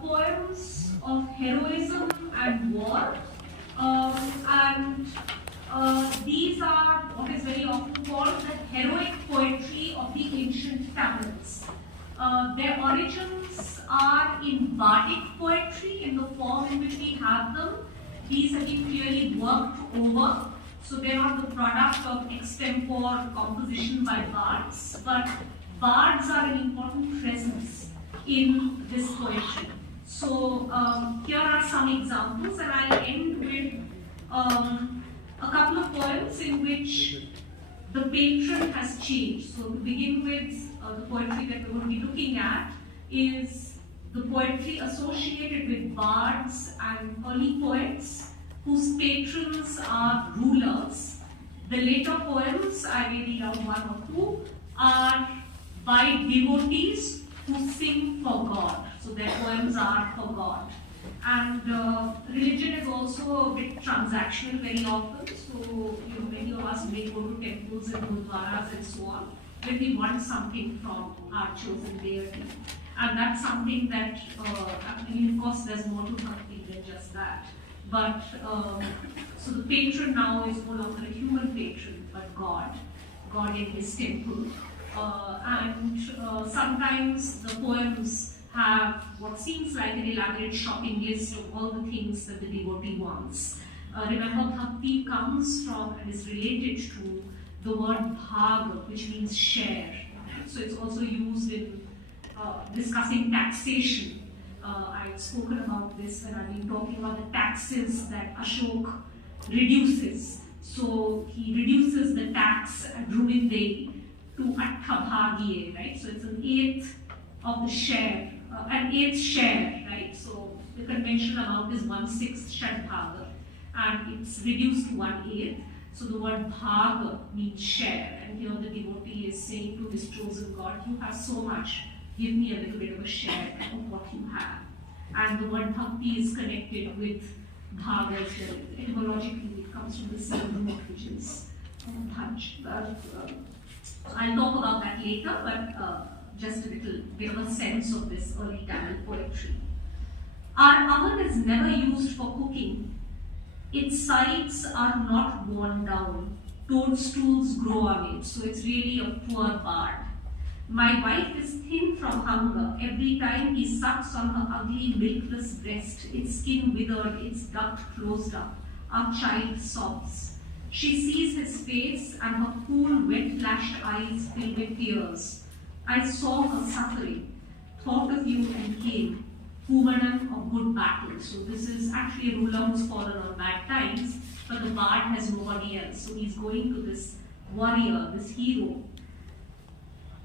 poems of heroism and war, and these are what is very often called the heroic poetry of the ancient Tamils. Their origins are in bardic poetry in the form in which we have them. These have been clearly worked over, so they are the product of extempore composition by bards, but bards are an important presence in this poetry. So here are some examples, and I'll end with a couple of poems in which the patron has changed. So to begin with, the poetry that we're going to be looking at is the poetry associated with bards and early poets whose patrons are rulers. The later poems, I may read out one or two, are by devotees who sing for God. So their poems are for God. And religion is also a bit transactional very often. So many of us may go to temples and gurdwaras and so on when we want something from our chosen deity. And that's something that, of course, there's more to bhakti than just that. But so the patron now is no longer a human patron, but God in his temple. And sometimes the poems have what seems like an elaborate shopping list of all the things that the devotee wants. Remember, bhakti comes from and is related to the word bhag, which means share. So it's also used in discussing taxation. I've spoken about this when I've been talking about the taxes that Ashok reduces. So he reduces the tax at Drumindeli to Attabhagiye, right? So it's an eighth of the share, an eighth share, right? So the conventional amount is 1/6 Shadbhaga, and it's reduced to 1/8. So the word bhaga means share, and here the devotee is saying to his chosen God, you have so much, give me a little bit of a share of what you have. And the word bhakti is connected with bhaga as well. Etymologically, it comes from the same root, which is bhaj. I'll talk about that later, but just a little bit of a sense of this early Tamil poetry. Our oven is never used for cooking. Its sides are not worn down. Toadstools grow on it, so it's really a poor bard. My wife is thin from hunger. Every time he sucks on her ugly, milkless breast, its skin withered, its duct closed up. Our child sobs. She sees his face, and her cool, wet-lashed eyes fill with tears. I saw her suffering, thought of you and came. Kumanan of good battle. So this is actually a ruler who's fallen on bad times, but the bard has nobody else. So he's going to this warrior, this hero.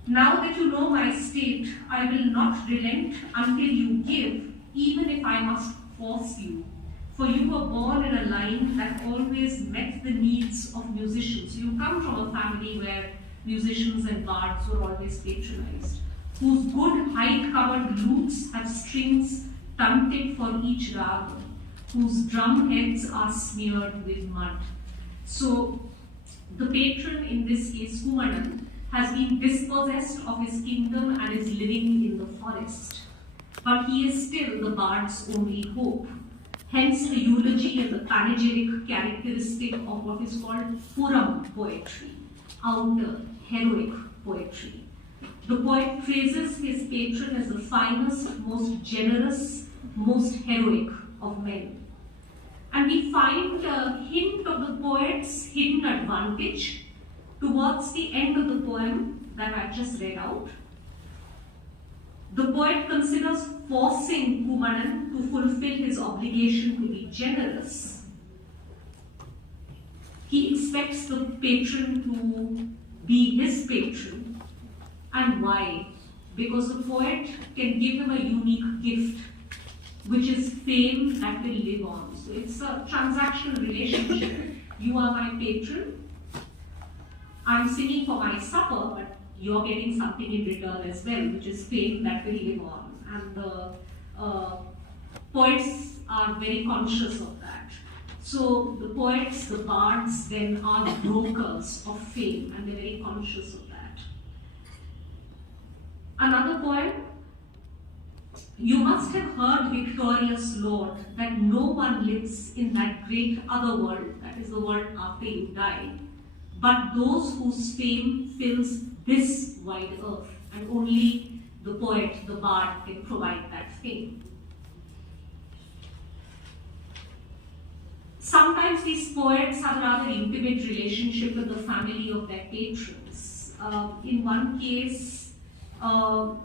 Now that you know my state, I will not relent until you give, even if I must force you. For you were born in a line that always met the needs of musicians. You come from a family where musicians and bards were always patronized, whose good height-covered lutes have strings tunted for each raga, whose drum heads are smeared with mud. So the patron, in this case Kumanan, has been dispossessed of his kingdom and is living in the forest. But he is still the bard's only hope. Hence the eulogy and the panegyric characteristic of what is called Puram poetry, outer, heroic poetry. The poet praises his patron as the finest, most generous, most heroic of men. And we find a hint of the poet's hidden advantage towards the end of the poem that I just read out. The poet considers forcing Kumanan to fulfill his obligation to be generous. He expects the patron to be his patron. And why? Because the poet can give him a unique gift, which is fame that will live on. So it's a transactional relationship. You are my patron. I'm singing for my supper, but you're getting something in return as well, which is fame that will live on. And the poets are very conscious of that. So the poets, the bards, then are the brokers of fame, and they're very conscious of that. Another poem, You must have heard, victorious Lord, that no one lives in that great other world, that is the world after you die, but those whose fame fills this wide earth, and only the poet, the bard, can provide that fame. Sometimes these poets have a rather intimate relationship with the family of their patrons. In one case, a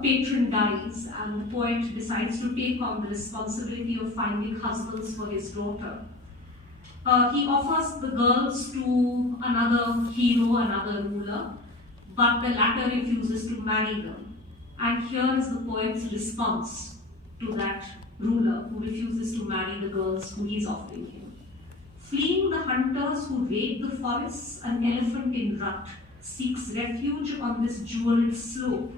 patron dies and the poet decides to take on the responsibility of finding husbands for his daughter. He offers the girls to another hero, another ruler, but the latter refuses to marry them. And here is the poet's response to that ruler who refuses to marry the girls who he is offering him. Fleeing the hunters who raid the forests, an elephant in rut seeks refuge on this jeweled slope.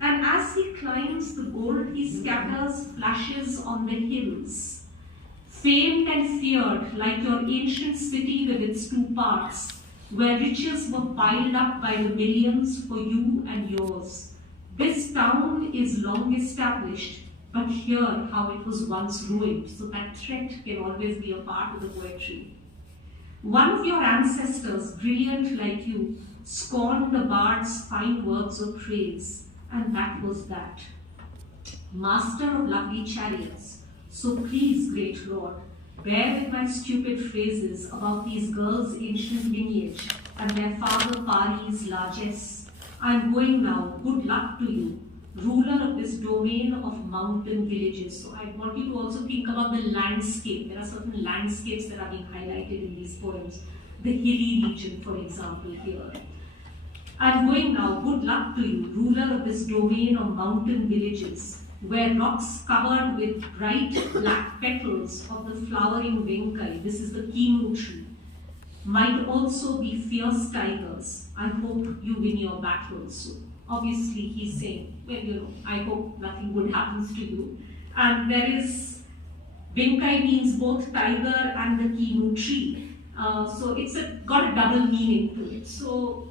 And as he climbs, the gold he scatters flashes on the hills. Famed and feared, like your ancient city with its two parts, where riches were piled up by the millions for you and yours. This town is long established, but hear how it was once ruined, so that threat can always be a part of the poetry. One of your ancestors, brilliant like you, scorned the bard's fine words of praise, and that was that. Master of lovely chariots, so please, great Lord, bear with my stupid phrases about these girls' ancient lineage and their father Pari's largesse. I am going now, good luck to you, ruler of this domain of mountain villages. So I want you to also think about the landscape. There are certain landscapes that are being highlighted in these poems. The hilly region, for example, here. I am going now, good luck to you, ruler of this domain of mountain villages, where rocks covered with bright black petals of the flowering venkai, this is the kimu tree, might also be fierce tigers. I hope you win your battles. So obviously he's saying, well, I hope nothing good happens to you. And there is, venkai means both tiger and the kimu tree. So it's got a double meaning to it. So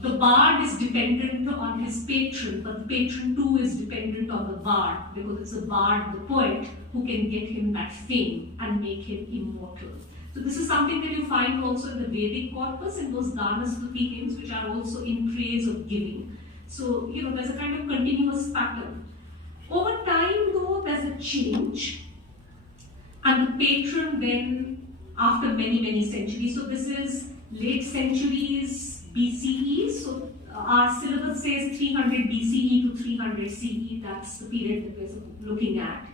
the bard is dependent on his patron, but the patron too is dependent on the bard, because it's the bard, the poet, who can get him that fame and make him immortal. So this is something that you find also in the Vedic corpus, in those Dana-Stuti hymns, which are also in praise of giving. So, there's a kind of continuous pattern. Over time, though, there's a change, and the patron then, after many, many centuries, so this is late centuries BCE, so our syllabus says 300 BCE to 300 CE, that's the period that we're looking at,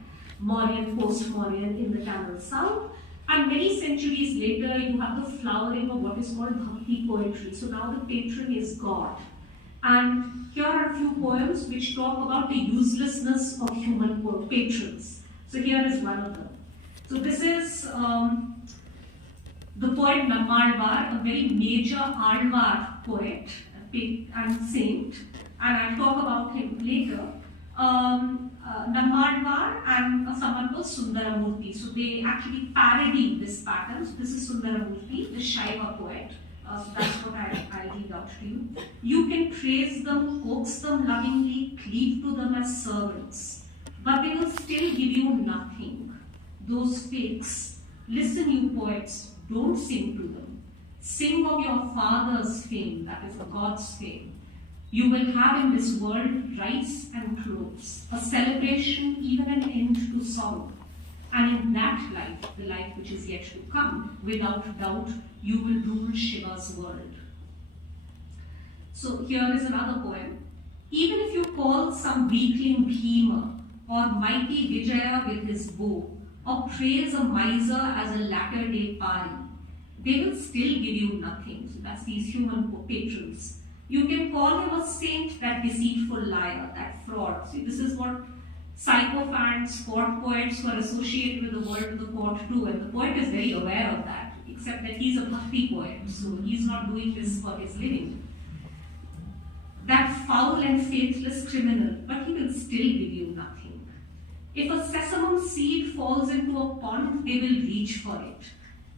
Mauryan, post-Mauryan in the Tamil South. And many centuries later, you have the flowering of what is called Bhakti poetry. So now the patron is God. And here are a few poems which talk about the uselessness of human patrons. So here is one of them. So this is the poet Nammalvar, a very major Alvar poet and saint, and I'll talk about him later. Nammalvar and someone called Sundaramurti. So they actually parody this pattern. So this is Sundaramurti, the Shaiva poet. So that's what I'll read out to you. You can praise them, coax them lovingly, cleave to them as servants, but they will still give you nothing. Those fakes. Listen, you poets, don't sing to them. Sing of your father's fame, that is God's fame. You will have in this world rice and clothes, a celebration, even an end to sorrow. And in that life, the life which is yet to come, without doubt, you will rule Shiva's world. So here is another poem. Even if you call some weakling Bhima or mighty Vijaya with his bow, or praise a miser as a latter-day Pari, they will still give you nothing. So that's these human patrons. You can call him a saint, that deceitful liar, that fraud. See, this is what sycophants, court poets who are associated with the world of the court do, and the poet is very aware of that, except that he's a bhakti poet, so he's not doing this for his living. That foul and faithless criminal, but he will still give you nothing. If a sesamum seed falls into a pond, they will reach for it,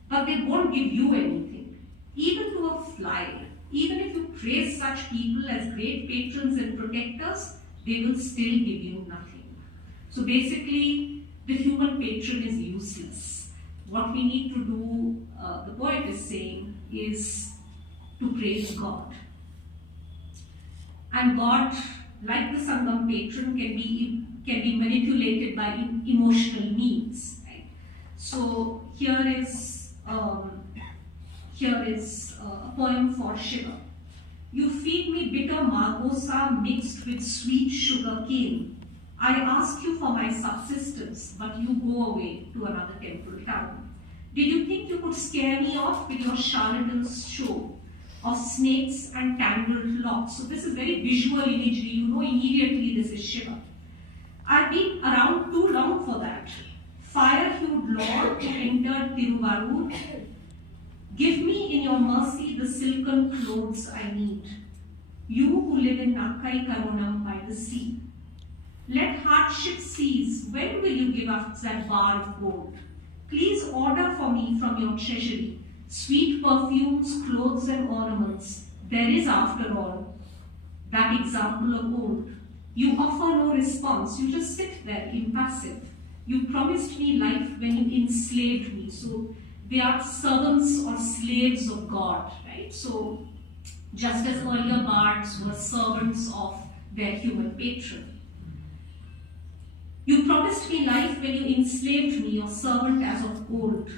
but they won't give you anything, even to a fly. Even if you praise such people as great patrons and protectors, they will still give you nothing. So basically, the human patron is useless. What we need to do, the poet is saying, is to praise God. And God, like the Sangam patron, can be manipulated by emotional means. Right? So here is a poem for Shiva. You feed me bitter margosa mixed with sweet sugar cane. I ask you for my subsistence, but you go away to another temple town. Did you think you could scare me off with your charlatan's show of snakes and tangled locks? So this is very visual imagery. You know immediately this is Shiva. I've been around too long for that. Fire-hued lord who entered Tiruvarur, give me in your mercy the silken clothes I need. You who live in Nakkai Karonam by the sea. Let hardship cease. When will you give us that bar of gold? Please order for me from your treasury sweet perfumes, clothes and ornaments. There is, after all, that example of old. You offer no response. You just sit there impassive. You promised me life when you enslaved me. So they are servants or slaves of God, right? So just as earlier bards were servants of their human patron. You promised me life when you enslaved me, your servant as of old.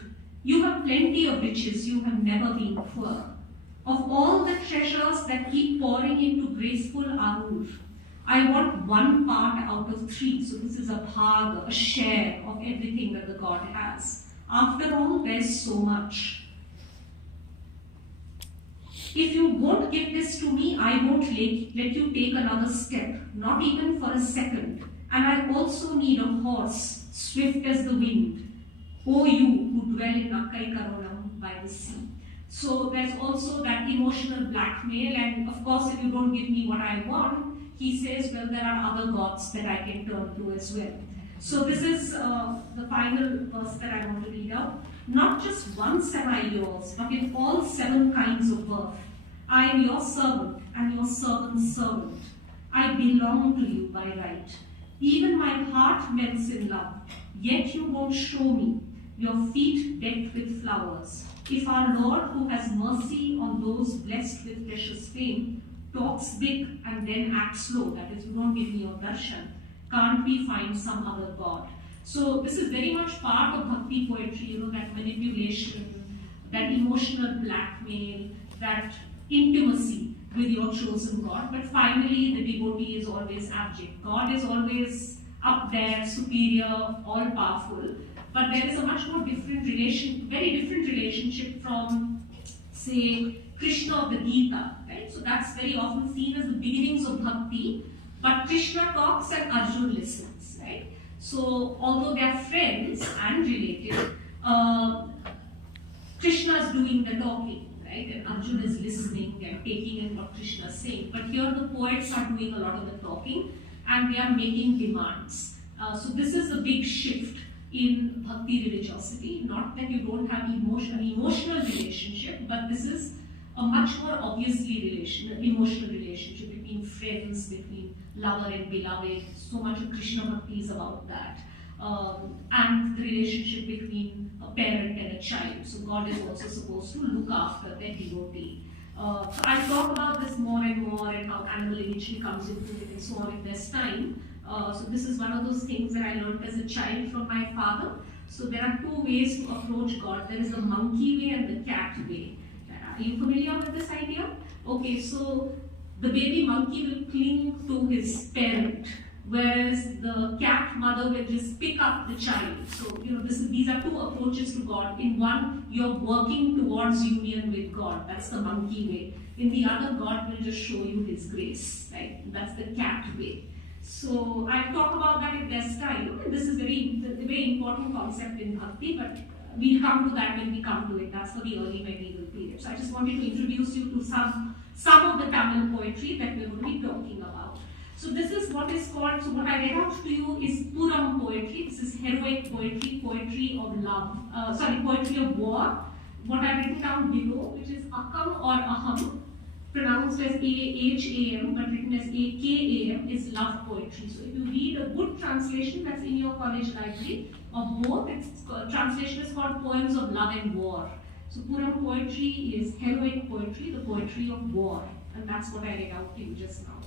You have plenty of riches, you have never been poor. Of all the treasures that keep pouring into graceful Arur, I want 1 part out of 3. So this is a bhag, a share of everything that the God has. After all, there's so much. If you won't give this to me, I won't let you take another step, not even for a second. And I also need a horse, swift as the wind. O you who dwell in Nakkai Karonam by the sea. So there's also that emotional blackmail, and of course if you don't give me what I want, he says, well, there are other gods that I can turn to as well. So this is the final verse that I want to read out. Not just once am I yours, but in all 7 kinds of birth. I am your servant and your servant's servant. I belong to you by right. Even my heart melts in love, yet you won't show me your feet decked with flowers. If our Lord, who has mercy on those blessed with precious fame, talks big and then acts slow, that is, you don't give me your darshan, can't we find some other God? So this is very much part of bhakti poetry, you know, that manipulation, that emotional blackmail, that intimacy with your chosen God. But finally, the devotee is always abject. God is always up there, superior, all-powerful. But there is a much more different very different relationship from, say, Krishna of the Gita, right? So that's very often seen as the beginnings of bhakti. But Krishna talks and Arjuna listens, right? So although they are friends and related, Krishna is doing the talking, right? And Arjuna is listening and taking in what Krishna is saying. But here the poets are doing a lot of the talking and they are making demands. So this is a big shift in bhakti religiosity. Not that you don't have an emotional relationship, but this is a much more obviously emotional relationship between friends, between lover and beloved. So much of Krishna bhakti is about that. And the relationship between a parent and a child. So God is also supposed to look after their devotee. So I'll talk about this more and more and how animal imagery comes into it and so on if there's time. So this is one of those things that I learned as a child from my father. So there are 2 ways to approach God. There is the monkey way and the cat way. Are you familiar with this idea? Okay, so the baby monkey will cling to his parent, whereas the cat mother will just pick up the child. So, you know, these are 2 approaches to God. In one, you're working towards union with God. That's the monkey way. In the other, God will just show you His grace, right? That's the cat way. So I'll talk about that if there's time. This is a very important concept in bhakti, but we'll come to that when we come to it. That's for the early medieval period. So I just wanted to introduce you to some of the Tamil poetry that we're going to be talking about. So this is what is called, so what I read out to you is Puram poetry. This is heroic poetry, poetry of love, poetry of war. What I've written down below, which is Akam or Aham, pronounced as A-H-A-M but written as A-K-A-M, is love poetry. So if you read a good translation that's in your college library of both, its translation is called Poems of Love and War. So Puram poetry is heroic poetry, the poetry of war, and that's what I read out to you just now.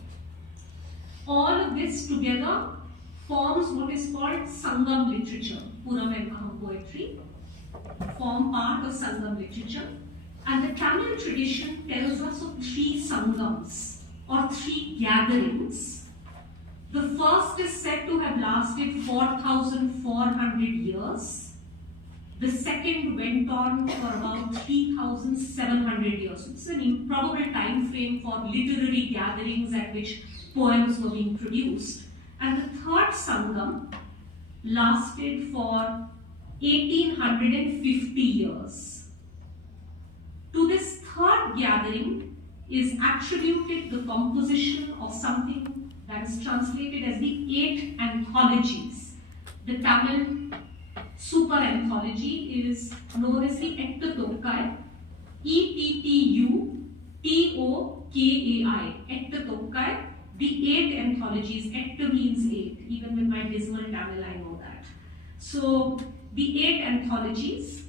All of this together forms what is called Sangam literature. Puram and Aham poetry form part of Sangam literature. And the Tamil tradition tells us of 3 Sangams or 3 gatherings. The first is said to have lasted 4,400 years. The second went on for about 3,700 years. It's an improbable time frame for literary gatherings at which poems were being produced. And the third Sangam lasted for 1850 years. To this third gathering is attributed the composition of something that is translated as the 8 anthologies. The Tamil super anthology is known as the Ettutokkai, E-T-T-U-T-O-K-A-I, Ettutokkai, the 8 anthologies. Etta means 8, even with my dismal Tamil I know that. So the 8 anthologies,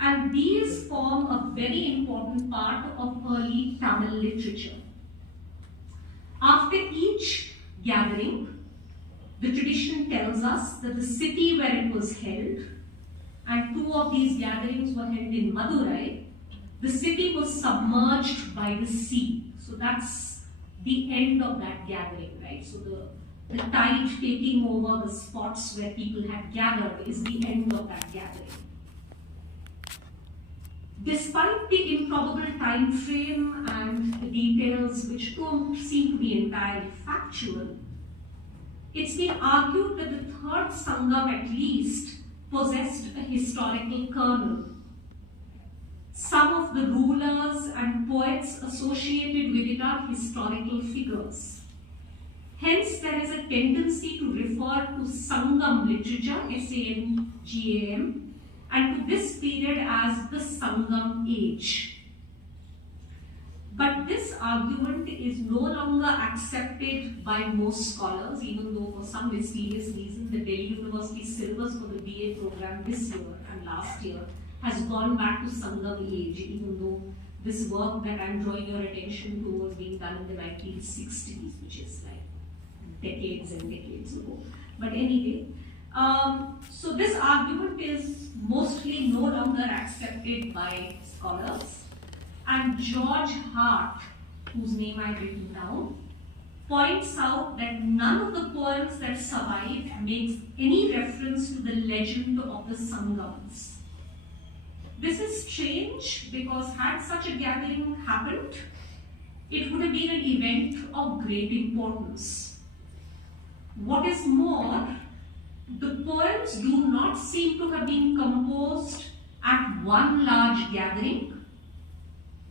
and these form a very important part of early Tamil literature. After each gathering, the tradition tells us that the city where it was held, and 2 of these gatherings were held in Madurai, the city was submerged by the sea. So that's the end of that gathering, right? So the tide taking over the spots where people had gathered is the end of that gathering. Despite the improbable time frame and the details which don't seem to be entirely factual, it's been argued that the third Sangam at least possessed a historical kernel. Some of the rulers and poets associated with it are historical figures. Hence, there is a tendency to refer to Sangam literature, S-A-N-G-A-M, and to this period as the Sangam age. But this argument is no longer accepted by most scholars, even though for some mysterious reason the Delhi University syllabus for the BA program this year and last year has gone back to Sangam age, even though this work that I'm drawing your attention to was being done in the 1960s, which is like decades and decades ago. But anyway, so this argument is mostly no longer accepted by scholars, and George Hart, whose name I've written down, points out that none of the poems that survive makes any reference to the legend of the Sangams. This is strange because had such a gathering happened, it would have been an event of great importance. What is more, the poems do not seem to have been composed at one large gathering,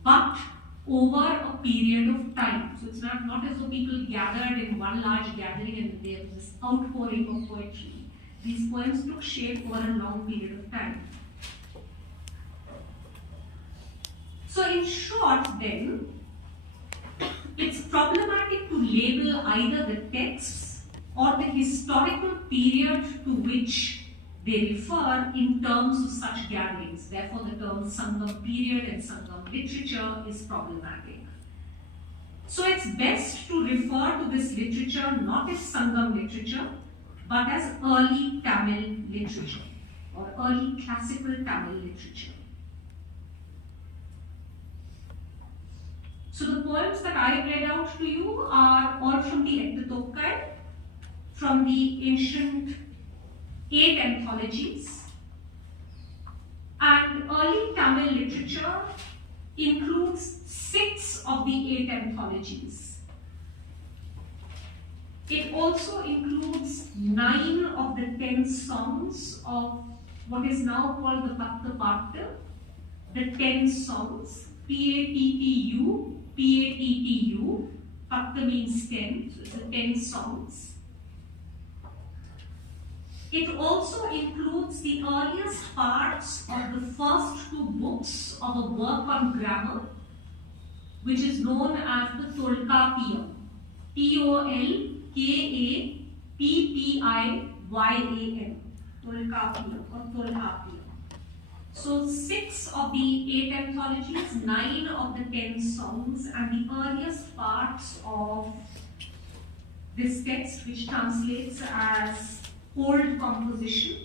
but over a period of time. So it's not as though people gathered in one large gathering and there was this outpouring of poetry. These poems took shape over a long period of time. So in short then, it's problematic to label either the texts or the historical period to which they refer in terms of such gatherings. Therefore, the term Sangam period and Sangam literature is problematic. So it's best to refer to this literature not as Sangam literature, but as early Tamil literature or early classical Tamil literature. So the poems that I read out to you are all from the Ettutokkai, from the ancient 8 anthologies, and early Tamil literature includes 6 of the 8 anthologies. It also includes 9 of the 10 songs of what is now called the Pattu Pattu, the 10 songs, P-A-T-T-U, P-A-T-T-U, Pattu means 10, so it's the 10 songs. It also includes the earliest parts of the first 2 books of a work on grammar, which is known as the Tolkappiyam. Tolkappiyam. Tolkappiyam or Tolkappiyam. So 6 of the 8 anthologies, 9 of the 10 songs, and the earliest parts of this text, which translates as old composition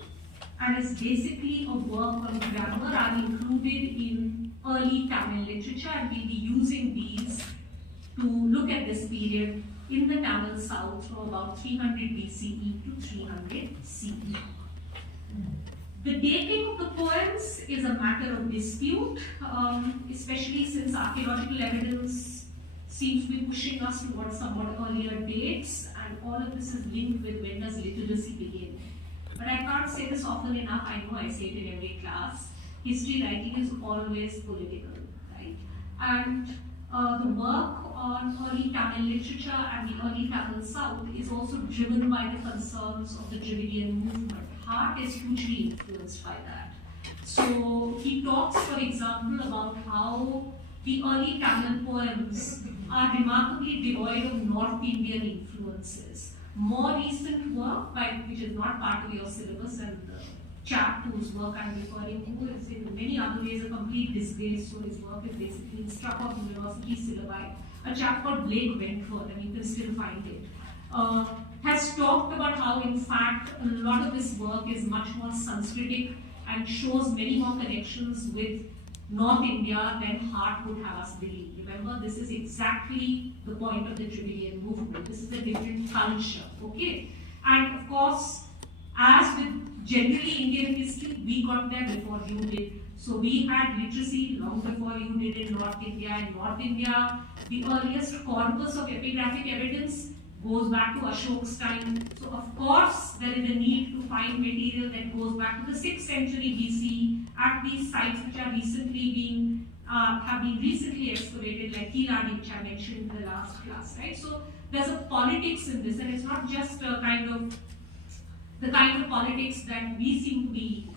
and is basically a work on grammar, are included in early Tamil literature, and we'll be using these to look at this period in the Tamil South from about 300 BCE to 300 CE. The dating of the poems is a matter of dispute, especially since archaeological evidence seems to be pushing us towards somewhat earlier dates, and all of this is linked with when does literacy begin. But I can't say this often enough, I know I say it in every class. History writing is always political, right? And the work on early Tamil literature and the early Tamil South is also driven by the concerns of the Dravidian movement. Hart is hugely influenced by that. So he talks, for example, about how the early Tamil poems are remarkably devoid of North Indian influences. More recent work, which is not part of your syllabus, and the chap whose work I'm referring to is in many other ways a complete disgrace, so his work is basically struck off university syllabi. A chap called Blake Wentworth, and you can still find it, has talked about how, in fact, a lot of this work is much more Sanskritic and shows many more connections with North India than Hart would have us believe. Remember, this is exactly the point of the Dravidian movement. This is a different culture, okay? And of course, as with generally Indian history, we got there before you did. So we had literacy long before you did in North India. In North India, the earliest corpus of epigraphic evidence goes back to Ashok's time. So of course, there is a need to find material that goes back to the 6th century BC at these sites which are recently have been recently excavated, like Kiladi, which I mentioned in the last class, right? So there's a politics in this, and it's not just the kind of politics that we seem to be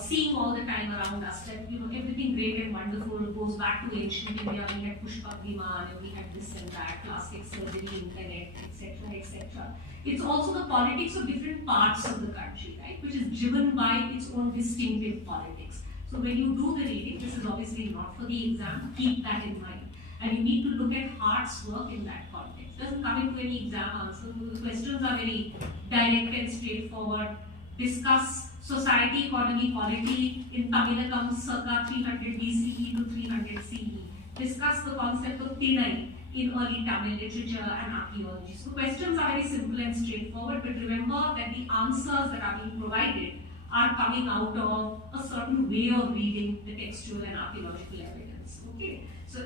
seeing all the time around us, that everything great and wonderful goes back to ancient India. We had Pushpak Viman, and we had this and that, plastic surgery, internet, etc., etc. It's also the politics of different parts of the country, right, which is driven by its own distinctive politics. So when you do the reading, this is obviously not for the exam, keep that in mind. And you need to look at Hart's work in that context. It doesn't come into any exam answer. The questions are very direct and straightforward. Discuss society, economy, polity in Tamilakam circa 300 BCE to 300 CE. Discuss the concept of Tinai in early Tamil literature and archaeology. So questions are very simple and straightforward, but remember that the answers that are being provided are coming out of a certain way of reading the textual and archaeological evidence. Okay, so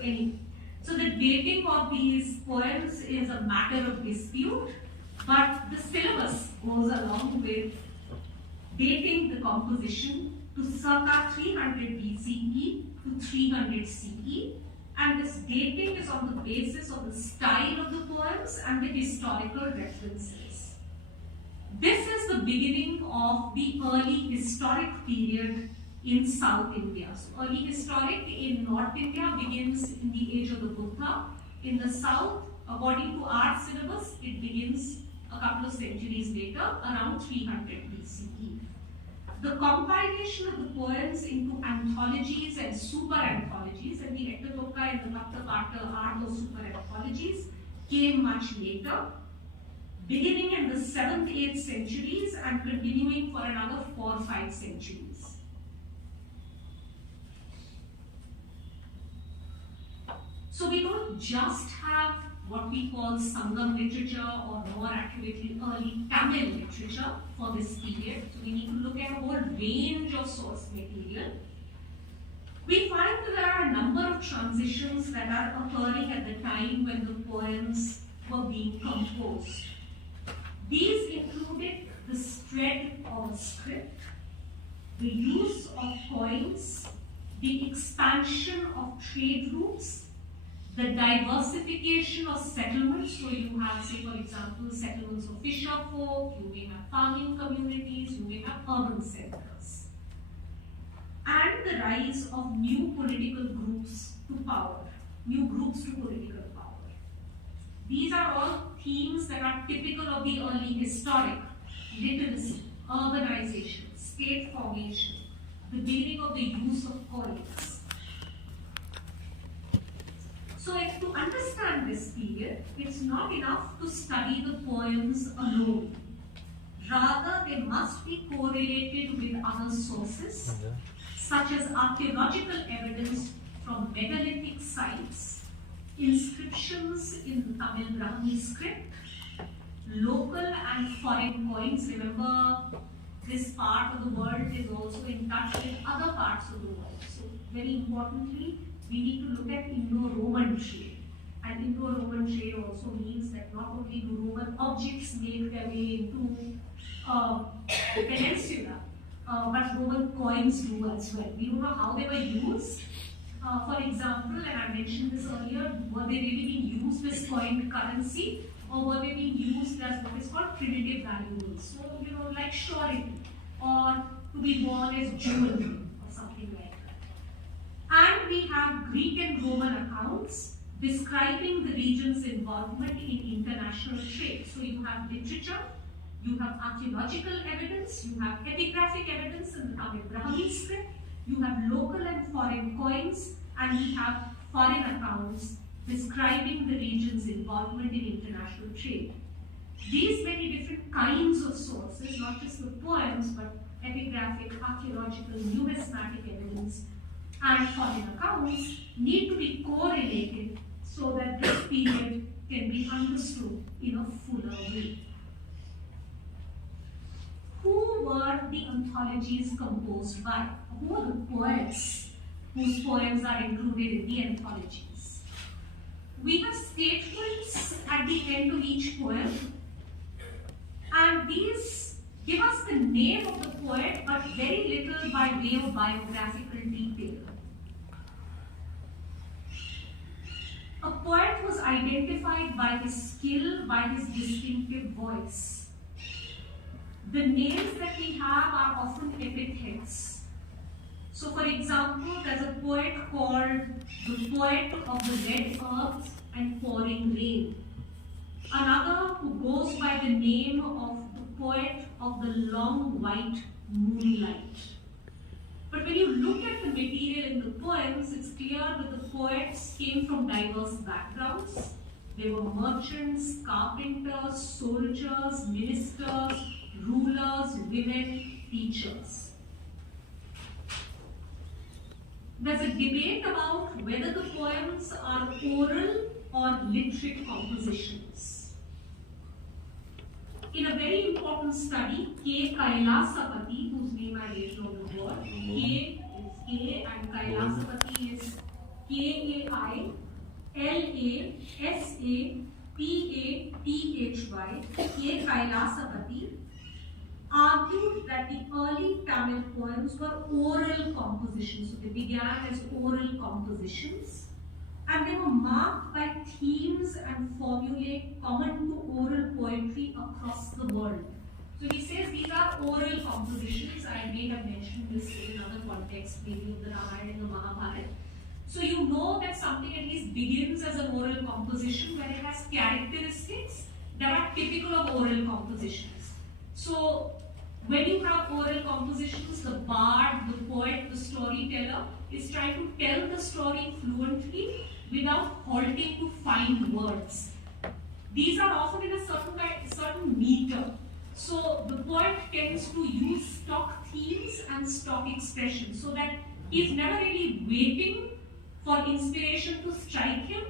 the dating of these poems is a matter of dispute, but the syllabus goes along with dating the composition to circa 300 BCE to 300 CE, and this dating is on the basis of the style of the poems and the historical references. This is the beginning of the early historic period in South India. So early historic in North India begins in the age of the Buddha. In the South, according to our syllabus, it begins a couple of centuries later, around 300 BCE. The compilation of the poems into anthologies and super anthologies, and the Ettatoka and the Kaptapata are those super anthologies, came much later, beginning in the 7th, 8th centuries and continuing for another 4 or 5 centuries. So we don't just have what we call Sangam literature, or more accurately early Tamil literature for this period. So we need to look at a whole range of source material. We find that there are a number of transitions that are occurring at the time when the poems were being composed. These included the spread of a script, the use of coins, the expansion of trade routes, the diversification of settlements. So you have, say for example, settlements of fisher folk, you may have farming communities, you may have urban centers. And the rise of new political groups to power. new groups to political power. These are all themes that are typical of the early historic: literacy, urbanization, state formation, the building of the use of coins. So to understand this period, it's not enough to study the poems alone. Rather, they must be correlated with other sources, such as archaeological evidence from megalithic sites, inscriptions in the Tamil Brahmi script, local and foreign coins. Remember, this part of the world is also in touch with other parts of the world. So, very importantly, we need to look at Indo-Roman trade. And Indo-Roman trade also means that not only do Roman objects make their way into the peninsula, but Roman coins do as well. We don't know how they were used. For example, and I mentioned this earlier, were they really being used as coined currency, or were they being used as what is called primitive valuables? So, like surety, or to be worn as jewelry, or something like that. And we have Greek and Roman accounts describing the region's involvement in international trade. So you have literature, you have archaeological evidence, you have epigraphic evidence in the Tamil Brahmi script, you have local and foreign coins, and we have foreign accounts describing the region's involvement in international trade. These many different kinds of sources, not just the poems, but epigraphic, archaeological, numismatic evidence, and foreign accounts need to be correlated so that this period can be understood in a fuller way. Who were the anthologies composed by? Who are the poets whose poems are included in the anthologies? We have statements at the end of each poem, and these give us the name of the poet but very little by way of biographical detail. A poet was identified by his skill, by his distinctive voice. The names that we have are often epithets. So, for example, there's a poet called the poet of the red earth and pouring rain. Another who goes by the name of the poet of the long white moonlight. But when you look at the material in the poems, it's clear that the poets came from diverse backgrounds. They were merchants, carpenters, soldiers, ministers, rulers, women, teachers. There's a debate about whether the poems are oral or literate compositions. In a very important study, K. Kailasapati, whose name I later on the board, K is K and Kailasapati is Kailasapathy, K. Kailasapati, argued that the early Tamil poems were oral compositions. So they began as oral compositions, and they were marked by themes and formulae common to oral poetry across the world. So he says these are oral compositions. I may have mentioned this in another context, maybe of the Ramayana and the Mahabharata. So you know that something at least begins as an oral composition when it has characteristics that are typical of oral compositions. So when you have oral compositions, the bard, the poet, the storyteller is trying to tell the story fluently without halting to find words. These are often in a certain meter. So the poet tends to use stock themes and stock expressions so that he's never really waiting for inspiration to strike him,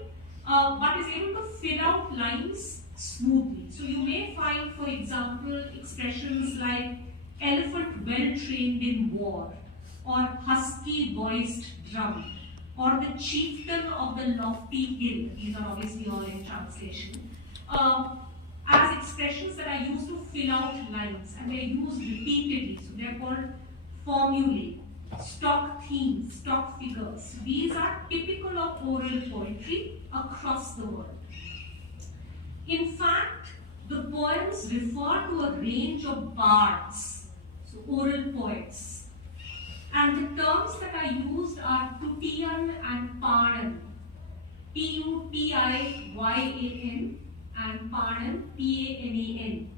but is able to fill out lines smoothly. So you may find, for example, expressions like elephant well trained in war, or husky voiced drum, or the chieftain of the lofty hill. These are obviously all in translation. As expressions that are used to fill out lines, and they're used repeatedly. So they're called formulae, stock themes, stock figures. These are typical of oral poetry across the world. In fact, the poems refer to a range of bards, so oral poets. And the terms that are used are Tutiyan and Padan. P-U-T-I-Y-A-N, and Panan, P-A-N-A-N.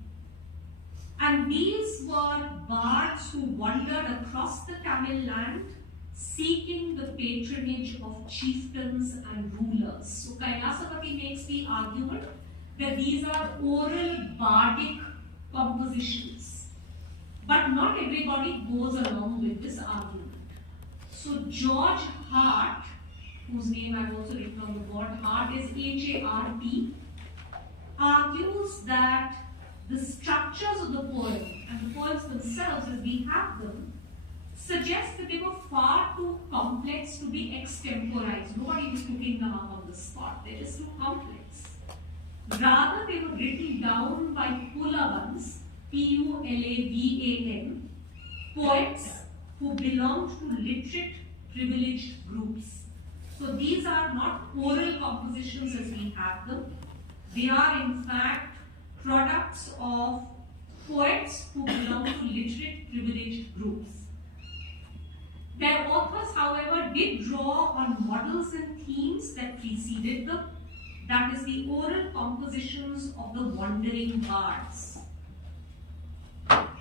And these were bards who wandered across the Tamil land seeking the patronage of chieftains and rulers. So Kailasapati makes the argument that these are oral bardic compositions. But not everybody goes along with this argument. So George Hart, whose name I've also written on the board, Hart is H-A-R-T, argues that the structures of the poem and the poems themselves as we have them suggest that they were far too complex to be extemporized. Nobody was cooking them up on the spot. They're just too complex. Rather, they were written down by Pulavans, P-U-L-A-V-A-N, poets who belonged to literate privileged groups. So these are not oral compositions as we have them. They are in fact products of poets who belong to literate privileged groups. Their authors, however, did draw on models and themes that preceded them, that is, the oral compositions of the wandering bards.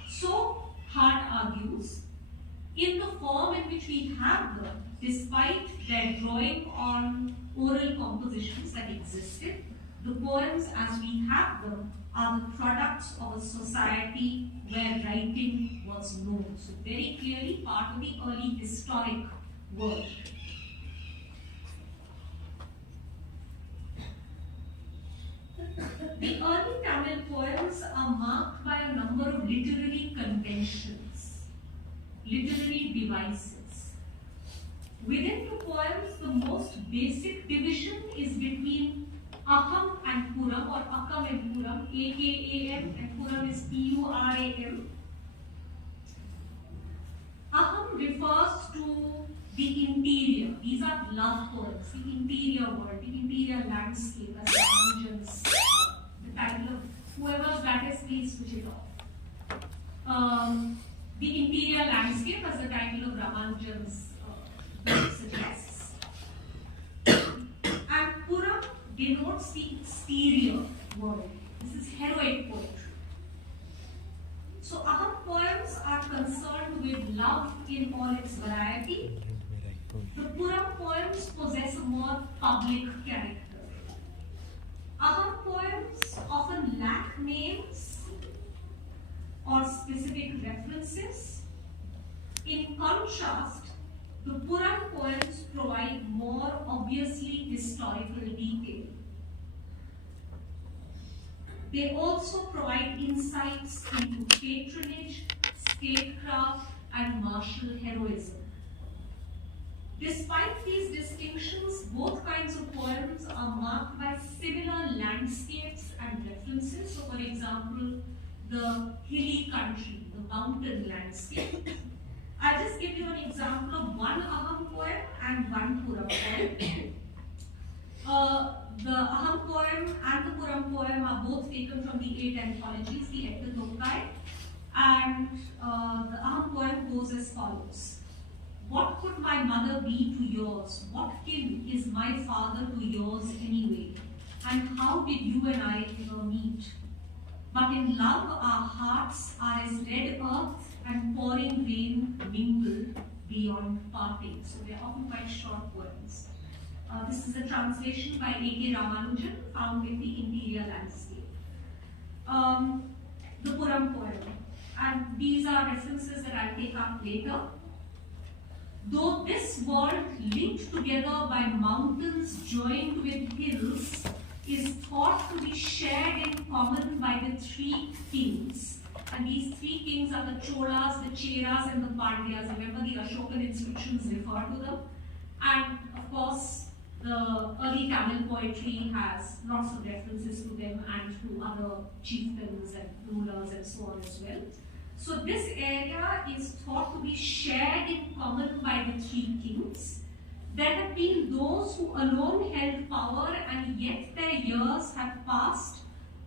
So, Hart argues, in the form in which we have them, despite their drawing on oral compositions that existed, the poems as we have them are the products of a society where writing was known. So very clearly part of the early historic world. The early Tamil poems are marked by a number of literary conventions, literary devices. Within the poems, the most basic division is between Aham and Puram, or Akam and Puram, A-K-A-M, and Puram is P-U-R-A-M. Aham refers to the interior. These are love poems, the interior world, the interior landscape, as Ramanjan's, the title of whoever's that is, please switch it off. The interior landscape, as the title of Ramanjan's suggests. And Puram denotes the exterior world. This is heroic poetry. So Aham poems are concerned with love in all its variety. The Puram poems possess a more public character. Aham poems often lack names or specific references. In contrast, the Puram poems provide more obviously historical detail. They also provide insights into patronage, statecraft, and martial heroism. Despite these distinctions, both kinds of poems are marked by similar landscapes and references. So, for example, the hilly country, the mountain landscape. I'll just give you an example of one Aham poem and one Puram poem. The Aham poem and the Puram poem are both taken from the 8 anthologies, the Etthathokai, and the Aham poem goes as follows. What could my mother be to yours? What kin is my father to yours anyway? And how did you and I ever meet? But in love our hearts are as red earth and pouring rain mingled beyond parting. So they are often quite short poems. This is a translation by A.K. Ramanujan found in the interior landscape. The Puram poem. And these are references that I'll take up later. Though this world linked together by mountains joined with hills is thought to be shared in common by the 3 kings. And these 3 kings are the Cholas, the Cheras, and the Pandyas. Remember, the Ashokan inscriptions refer to them. And of course, the early Tamil poetry has lots of references to them and to other chieftains and rulers and so on as well. So this area is thought to be shared in common by the 3 kings. There have been those who alone held power, and yet their years have passed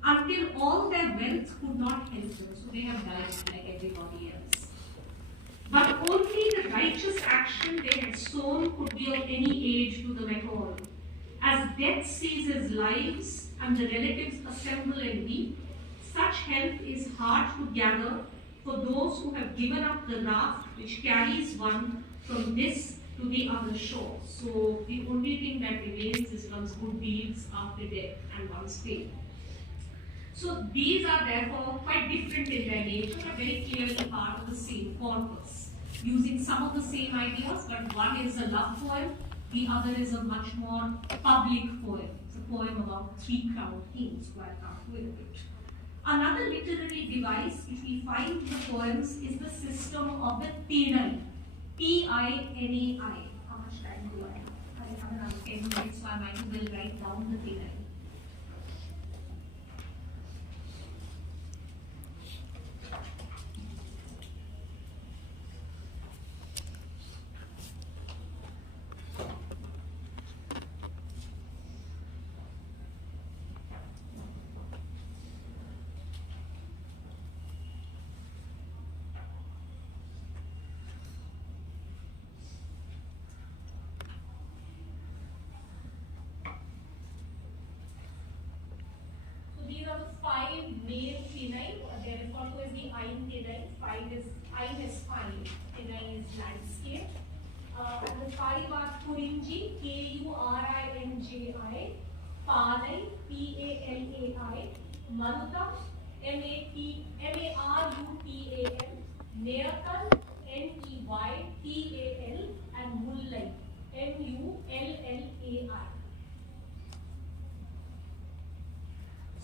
until all their wealth could not help them. So they have died like everybody else. But only the righteous action they had sown could be of any aid to them at all. As death seizes lives and the relatives assemble and weep, such help is hard to gather for those who have given up the raft which carries one from this to the other shore. So the only thing that remains is one's good deeds after death and one's faith. So these are therefore quite different in their nature, but very clearly part of the same corpus, using some of the same ideas, but one is a love poem, the other is a much more public poem. It's a poem about three crowned kings who are come with it. Another literary device which we find in the poems is the system of the Tinai. T-I-N-A-I. How much time do I have? I have around 10 minutes, so I might as well write down the Tinai. These are the five main Tinai. They are referred to as the Ain Tinai. Ain is fine, Tinai is landscape. And the five are Kurinji, K-U-R-I-N-J-I, Palai, P-A-L-A-I, Marutam, M-A-R-U-T-A-M, Neytal, N-E-Y-T-A-L, and Mullai, M-U-L-L-A-I.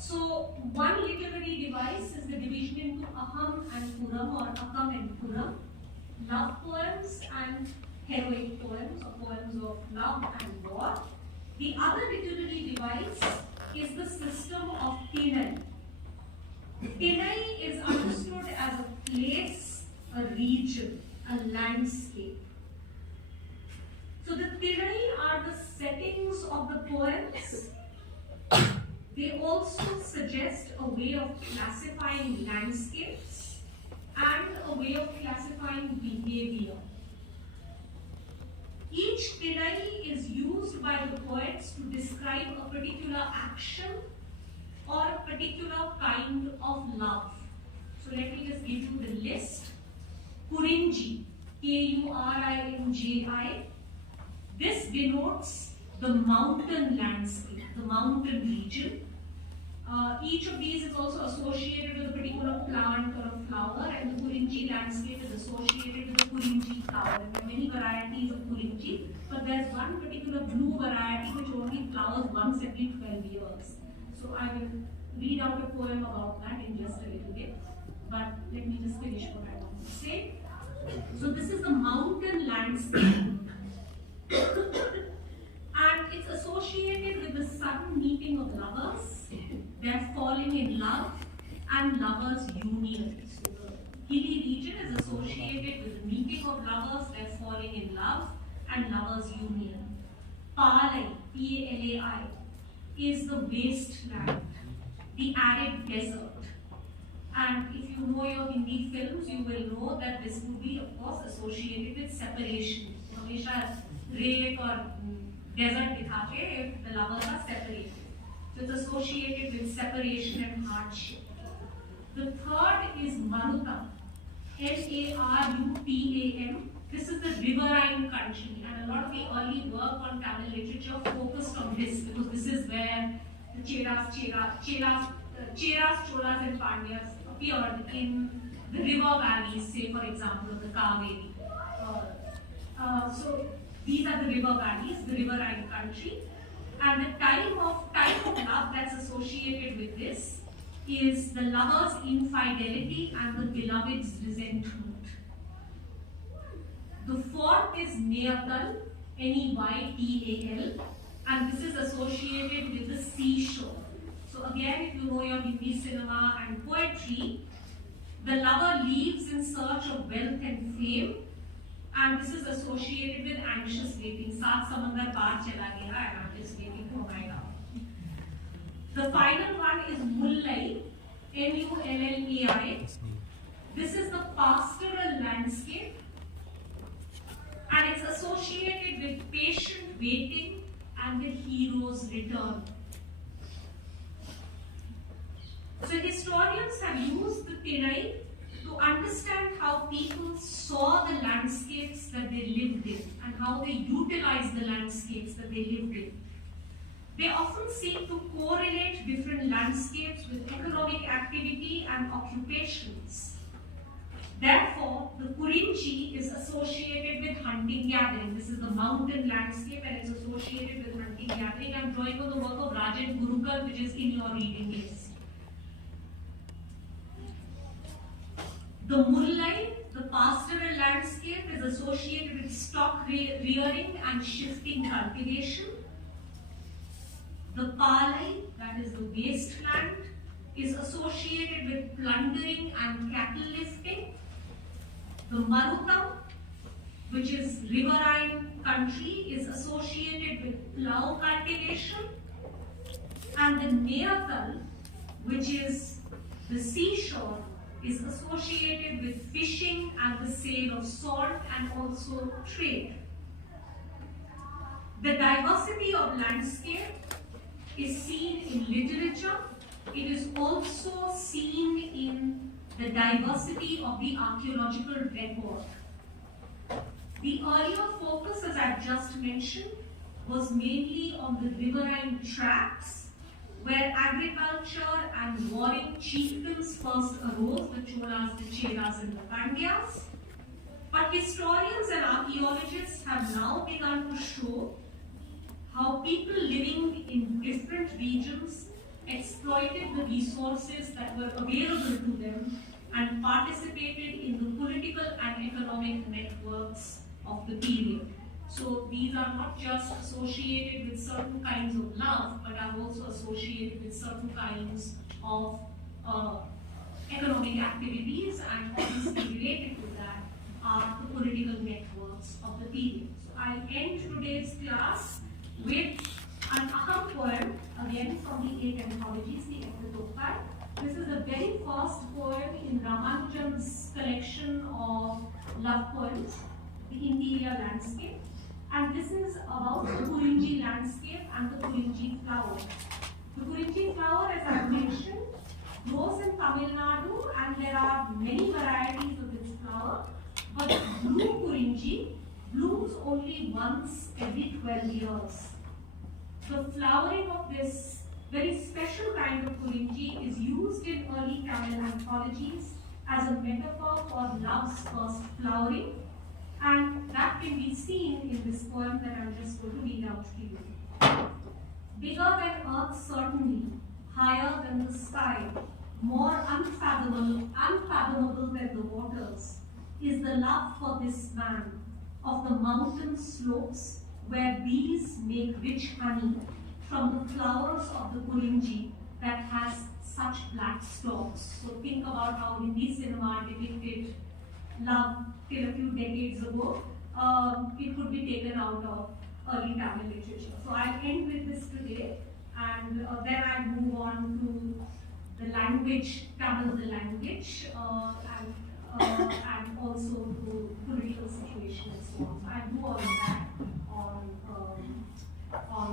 So one literary device is the division into Aham and Puram, or Akam and Puram, love poems and heroic poems, or poems of love and war. The other literary device is the system of Tinai. Tinai is understood as a place, a region, a landscape. So the Tinai are the settings of the poems. They also suggest a way of classifying landscapes and a way of classifying behavior. Each Tinai is used by the poets to describe a particular action or a particular kind of love. So let me just give you the list. Kurinji, K-U-R-I-N-J-I. This denotes the mountain landscape, the mountain region. Each of these is also associated with a particular plant or a flower, and the Kurinji landscape is associated with the Kurinji flower. There are many varieties of Kurinji, but there's one particular blue variety which only flowers once every 12 years. So I will read out a poem about that in just a little bit, but let me just finish what I want to say. So this is the mountain landscape. And it's associated with the sudden meeting of lovers, their falling in love, and lovers' union. So the hilly region is associated with the meeting of lovers, their falling in love, and lovers' union. Palai, P-A-L-A-I, is the wasteland, the arid desert. And if you know your Hindi films, you will know that this would be, of course, associated with separation. Hamesha rape or desert dikhate if the lovers are separated. So it's associated with separation and hardship. The third is Marutam, M-A-R-U-T-A-M. This is the riverine country, and a lot of the early work on Tamil literature focused on this because this is where the Cheras, Cholas and Pandyas appeared in the river valleys, say for example the Kaveri. So these are the river valleys, the riverine country. And the type of love that's associated with this is the lover's infidelity and the beloved's resentment. The fourth is Neytal, N-E-Y-T-A-L, and this is associated with the seashore. So again, if you know your Hindi cinema and poetry, the lover leaves in search of wealth and fame, and this is associated with anxious waiting. Saat samandar paar chala gaya and I'm just waiting for my love. The final one is Mullai, M-U-L-L-A-I. This is the pastoral landscape, and it's associated with patient waiting and the hero's return. So historians have used the Terai to understand how people saw the landscapes that they lived in and how they utilized the landscapes that they lived in. They often seek to correlate different landscapes with economic activity and occupations. Therefore, the Kurinji is associated with hunting gathering. This is the mountain landscape and it's associated with hunting gathering. I'm drawing on the work of Rajan Gurukar, which is in your reading list. The Mullai, the pastoral landscape, is associated with stock rearing and shifting cultivation. The Palai, that is the wasteland, is associated with plundering and cattle lifting. The Marutam, which is riverine country, is associated with plough cultivation. And the Neatal, which is the seashore, is associated with fishing and the sale of salt and also trade. The diversity of landscape is seen in literature. It is also seen in the diversity of the archaeological record. The earlier focus, as I've just mentioned, was mainly on the riverine tracts, where agriculture and warring chieftains first arose, the Cholas, the Cheras and the Pandyas. But historians and archaeologists have now begun to show how people living in different regions exploited the resources that were available to them and participated in the political and economic networks of the period. So these are not just associated with certain kinds of love, but are also associated with certain kinds of economic activities, and obviously related to that are the political networks of the period. So I'll end today's class with an Aham poem, again from the 8 anthologies, the Epitophi. This is the very first poem in Ramanujan's collection of love poems, the interior landscape. And this is about the Kurinji landscape and the Kurinji flower. The Kurinji flower, as I mentioned, grows in Tamil Nadu, and there are many varieties of this flower. But blue Kurinji blooms only once every 12 years. The flowering of this very special kind of Kurinji is used in early Tamil anthologies as a metaphor for love's first flowering. And that can be seen in this poem that I'm just going to read out to you. Bigger than earth certainly, higher than the sky, more unfathomable than the waters, is the love for this man of the mountain slopes where bees make rich honey from the flowers of the Kurinji that has such black stalks. So think about how Hindi cinema depicted love till a few decades ago. It could be taken out of early Tamil literature. So I'll end with this today, and then I'll move on to the language, Tamil the language, and also to political situation and so on. So I'll do all of that on